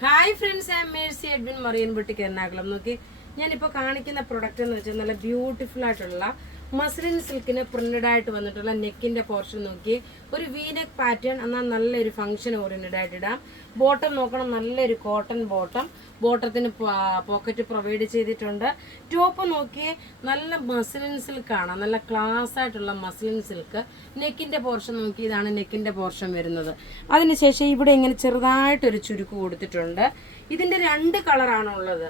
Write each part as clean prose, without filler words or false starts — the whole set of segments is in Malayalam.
Hi friends, I am Mercy Edwin Marian boutique Ernakulam. നോക്കി ഞാനിപ്പോൾ കാണിക്കുന്ന പ്രൊഡക്റ്റ് എന്ന് വെച്ചാൽ നല്ല ബ്യൂട്ടിഫുൾ ആയിട്ടുള്ള മസ്ലിൻ സിൽക്കിന് പ്രിന്റഡ് ആയിട്ട് വന്നിട്ടുള്ള നെക്കിന്റെ പോർഷൻ നോക്കി ഒരു വീനെക്ക് പാറ്റേൺ. എന്നാൽ നല്ലൊരു ഫംഗ്ഷൻ ഓറിയന്റഡ് ആയിട്ട് ഇടാം. ബോട്ടം നോക്കണം, നല്ലൊരു കോട്ടൺ ബോട്ടം. ബോട്ടത്തിന് പോക്കറ്റ് പ്രൊവൈഡ് ചെയ്തിട്ടുണ്ട്. ടോപ്പ് നോക്കി നല്ല മസ്ലിൻ സിൽക്കാണ്, നല്ല ക്ലാസ് ആയിട്ടുള്ള മസ്ലിൻ സിൽക്ക്. നെക്കിന്റെ പോർഷൻ നോക്കി ഇതാണ് നെക്കിന്റെ പോർഷൻ വരുന്നത്. അതിനുശേഷം ഇവിടെ ഇങ്ങനെ ചെറുതായിട്ടൊരു ചുരുക്ക് കൊടുത്തിട്ടുണ്ട്. ഇതിന്റെ 2 കളറാണ് ഉള്ളത്.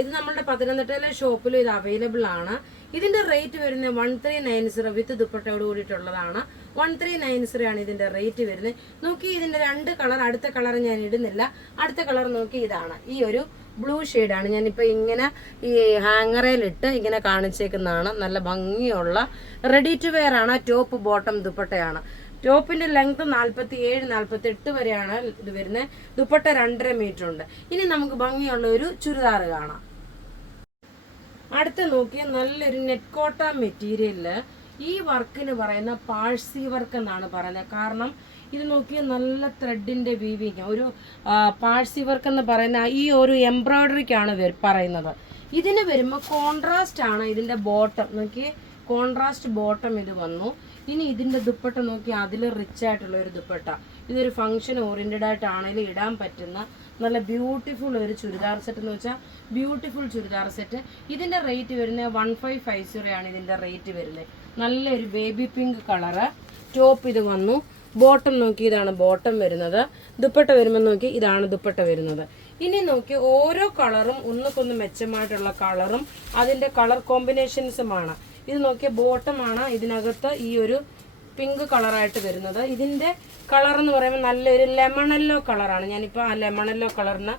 ഇത് നമ്മുടെ പത്തനംതിട്ടയിലെ ഷോപ്പിലും ഇത് അവൈലബിൾ ആണ്. ഇതിന്റെ റേറ്റ് വരുന്നത് 1390 വിത്ത് ദുപ്പട്ടയോട് കൂടിയിട്ടുള്ളതാണ്. 1390 ആണ് ഇതിന്റെ റേറ്റ് വരുന്നത്. നോക്കി ഇതിന്റെ 2 കളർ, അടുത്ത കളർ ഞാൻ ഇടുന്നില്ല. അടുത്ത കളർ നോക്കി ഇതാണ്, ഈ ഒരു ബ്ലൂ ഷെയ്ഡാണ്. ഞാനിപ്പോൾ ഇങ്ങനെ ഈ ഹാങ്ങറയിലിട്ട് ഇങ്ങനെ കാണിച്ചേക്കുന്നതാണ്. നല്ല ഭംഗിയുള്ള റെഡി ടു വെയർ ആണ്. ടോപ്പ് ബോട്ടം ദുപ്പട്ടയാണ്. ടോപ്പിന്റെ ലെങ്ത് 47-48 വരെയാണ് ഇത് വരുന്നത്. ദുപ്പട്ട 2.5 മീറ്റർ ഉണ്ട്. ഇനി നമുക്ക് ഭംഗിയുള്ള ഒരു ചുരിദാർ കാണാം. അടുത്ത് നോക്കിയാൽ നല്ലൊരു നെറ്റ് കോട്ട മെറ്റീരിയലില് ഈ വർക്കിന് പറയുന്ന പാഴ്സി വർക്ക് എന്നാണ് പറയുന്നത്. കാരണം ഇത് നോക്കിയാൽ നല്ല ത്രെഡിന്റെ വീവിങ്, ഒരു പാഴ്സി വർക്ക് എന്ന് പറയുന്ന ഈ ഒരു എംബ്രോയിഡറിക്കാണ് പറയുന്നത്. ഇതിന് വരുമ്പോൾ കോൺട്രാസ്റ്റ് ആണ് ഇതിന്റെ ബോട്ടം. നോക്കി കോൺട്രാസ്റ്റ് ബോട്ടം ഇത് വന്നു. ഇനി ഇതിന്റെ ദുപ്പട്ട നോക്കി അതിൽ റിച്ച് ആയിട്ടുള്ള ഒരു ദുപ്പട്ട. ഇതൊരു ഫംഗ്ഷൻ ഓറിയന്റഡ് ആയിട്ടാണെങ്കിലും ഇടാൻ പറ്റുന്ന നല്ല ബ്യൂട്ടിഫുൾ ഒരു ചുരിദാർ സെറ്റ് എന്ന് വെച്ചാൽ ബ്യൂട്ടിഫുൾ ചുരിദാർ സെറ്റ്. ഇതിന്റെ റേറ്റ് വരുന്നത് 1550 ആണ് ഇതിന്റെ റേറ്റ് വരുന്നത്. നല്ലൊരു ബേബി പിങ്ക് കളറ്. ടോപ്പ് ഇത് വന്നു. ബോട്ടം നോക്കി ഇതാണ് ബോട്ടം വരുന്നത്. ദുപ്പട്ട വരുമ്പോൾ നോക്കി ഇതാണ് ദുപ്പട്ട വരുന്നത്. ഇനി നോക്കി ഓരോ കളറും ഒന്നുകൊന്ന് മെച്ചമായിട്ടുള്ള കളറും അതിന്റെ കളർ കോമ്പിനേഷൻസുമാണ്. ഇത് നോക്കിയ ബോട്ടമാണ് ഇതിനകത്ത് ഈ ഒരു പിങ്ക് കളറായിട്ട് വരുന്നത്. ഇതിന്റെ കളർ എന്ന് പറയുമ്പോൾ നല്ലൊരു ലെമണല്ലോ കളറാണ്. ഞാനിപ്പോൾ ആ ലെമണല്ലോ കളറിന്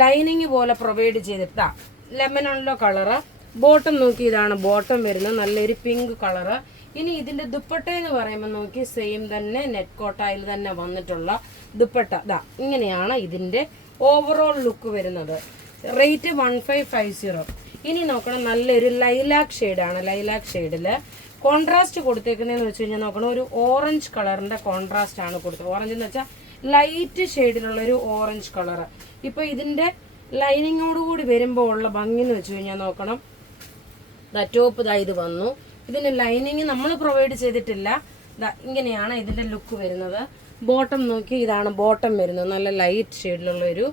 ലൈനിങ് പോലെ പ്രൊവൈഡ് ചെയ്തിട്ടാ ലെമണല്ലോ കളറ്. ബോട്ടം നോക്കി ഇതാണ് ബോട്ടം വരുന്നത്, നല്ലൊരു പിങ്ക് കളറ്. ഇനി ഇതിന്റെ ദുപ്പട്ട എന്ന് പറയുമ്പോൾ നോക്കി സെയിം തന്നെ നെറ്റ് കോട്ടായിൽ തന്നെ വന്നിട്ടുള്ള ദുപ്പട്ട. ഇങ്ങനെയാണ് ഇതിന്റെ ഓവറോൾ ലുക്ക് വരുന്നത്. റേറ്റ് 1550. ഇനി നോക്കണം, നല്ലൊരു ലൈലാക്ക് ഷെയ്ഡാണ്. ലൈലാക്ക് ഷെയ്ഡില് കോൺട്രാസ്റ്റ് കൊടുത്തേക്കുന്നതെന്ന് വെച്ച് കഴിഞ്ഞാൽ നോക്കണം, ഒരു ഓറഞ്ച് കളറിന്റെ കോൺട്രാസ്റ്റ് ആണ് കൊടുത്തത്. ഓറഞ്ച് എന്ന് വെച്ചാൽ ലൈറ്റ് ഷെയ്ഡിലുള്ള ഒരു ഓറഞ്ച് കളറ്. ഇപ്പൊ ഇതിന്റെ ലൈനിങ്ങോട് കൂടി വരുമ്പോൾ ഉള്ള ഭംഗി എന്ന് വെച്ച് കഴിഞ്ഞാൽ നോക്കണം, ടോപ്പ് ഇത് വന്നു. ഇതിന് ലൈനിങ് നമ്മൾ പ്രൊവൈഡ് ചെയ്തിട്ടില്ല. ഇങ്ങനെയാണ് ഇതിന്റെ ലുക്ക് വരുന്നത്. ബോട്ടം നോക്കി ഇതാണ് ബോട്ടം വരുന്നത്, നല്ല ലൈറ്റ് ഷെയ്ഡിലുള്ള ഒരു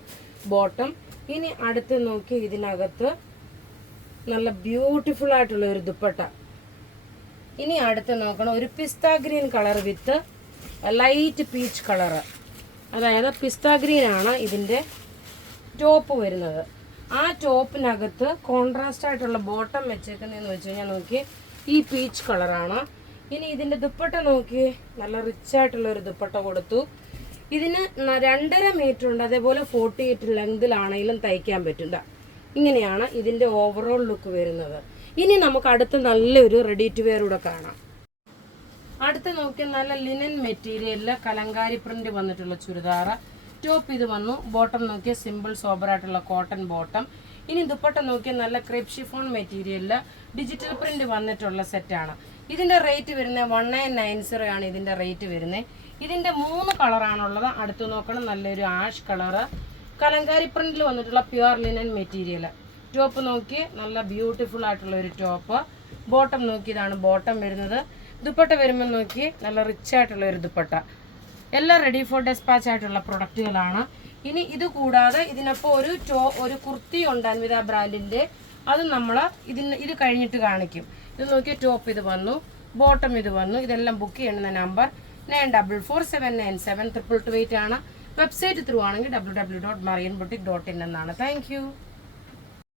ബോട്ടം. ഇനി അടുത്ത് നോക്കി ഇതിനകത്ത് നല്ല ബ്യൂട്ടിഫുൾ ആയിട്ടുള്ള ഒരു ദുപ്പട്ട. ഇനി അടുത്ത് നോക്കണം, ഒരു pista green colour with light peach colour. അതായത് പിസ്ത ഗ്രീൻ ആണ് ഇതിന്റെ ടോപ്പ് വരുന്നത്. ആ ടോപ്പിനകത്ത് കോൺട്രാസ്റ്റ് ആയിട്ടുള്ള ബോട്ടം വെച്ചേക്കുന്നതെന്ന് വെച്ച് കഴിഞ്ഞാൽ നോക്കി ഈ പീച്ച് കളറാണ്. ഇനി ഇതിന്റെ ദുപ്പട്ട നോക്കി നല്ല റിച്ച് ആയിട്ടുള്ള ഒരു ദുപ്പട്ട കൊടുത്തു. ഇതിന് 2.5 മീറ്റർ ഉണ്ട്. അതേപോലെ 48 ലെങ്തിലാണെങ്കിലും തയ്ക്കാൻ പറ്റും. ഇങ്ങനെയാണ് ഇതിന്റെ ഓവറോൾ ലുക്ക് വരുന്നത്. ഇനി നമുക്ക് അടുത്ത നല്ലൊരു റെഡി ടു വെയർ കൂടെ കാണാം. അടുത്ത് നോക്കിയാൽ നല്ല ലിനൻ മെറ്റീരിയലില് കലങ്കാരി പ്രിന്റ് വന്നിട്ടുള്ള ചുരിദാർ. ടോപ്പ് ഇത് വന്നു. ബോട്ടം നോക്കിയാൽ സിമ്പിൾ സോബർ ആയിട്ടുള്ള കോട്ടൺ ബോട്ടം. ഇനി ദുപ്പട്ട നോക്കിയാൽ നല്ല ക്രേപ്പ് ഷിഫോൺ മെറ്റീരിയലില് ഡിജിറ്റൽ പ്രിന്റ് വന്നിട്ടുള്ള സെറ്റാണ്. ഇതിന്റെ റേറ്റ് വരുന്നത് 1990 ആണ് ഇതിന്റെ റേറ്റ് വരുന്നത്. ഇതിന്റെ 3 കളറാണുള്ളത്. അടുത്ത് നോക്കണം, നല്ലൊരു ആഷ് കളറ്, കലങ്കാരി പ്രിന്റിൽ വന്നിട്ടുള്ള പ്യുവർ ലിനൻ മെറ്റീരിയൽ. ടോപ്പ് നോക്കി നല്ല ബ്യൂട്ടിഫുൾ ആയിട്ടുള്ള ഒരു ടോപ്പ്. ബോട്ടം നോക്കി ഇതാണ് ബോട്ടം വരുന്നത്. ദുപ്പട്ട വരുമ്പോൾ നോക്കി നല്ല റിച്ച് ആയിട്ടുള്ള ഒരു ദുപ്പട്ട. എല്ലാം റെഡി ഫോർ ഡെസ്പാച്ച് ആയിട്ടുള്ള പ്രൊഡക്റ്റുകളാണ്. ഇനി ഇത് കൂടാതെ ഇതിനൊപ്പം ഒരു കുർത്തി ഉണ്ട് അൻവിത ബ്രാൻഡിന്റെ. അത് നമ്മൾ ഇത് കഴിഞ്ഞിട്ട് കാണിക്കും. ഇത് നോക്കിയ ടോപ്പ് ഇത് വന്നു, ബോട്ടം ഇത് വന്നു. ഇതെല്ലാം ബുക്ക് ചെയ്യുന്ന നമ്പർ 9447972228 ആണ്. വെബ്സൈറ്റ് ത്രൂ ആണെങ്കിൽ www.marianboutique.in എന്നാണ്. Thank you.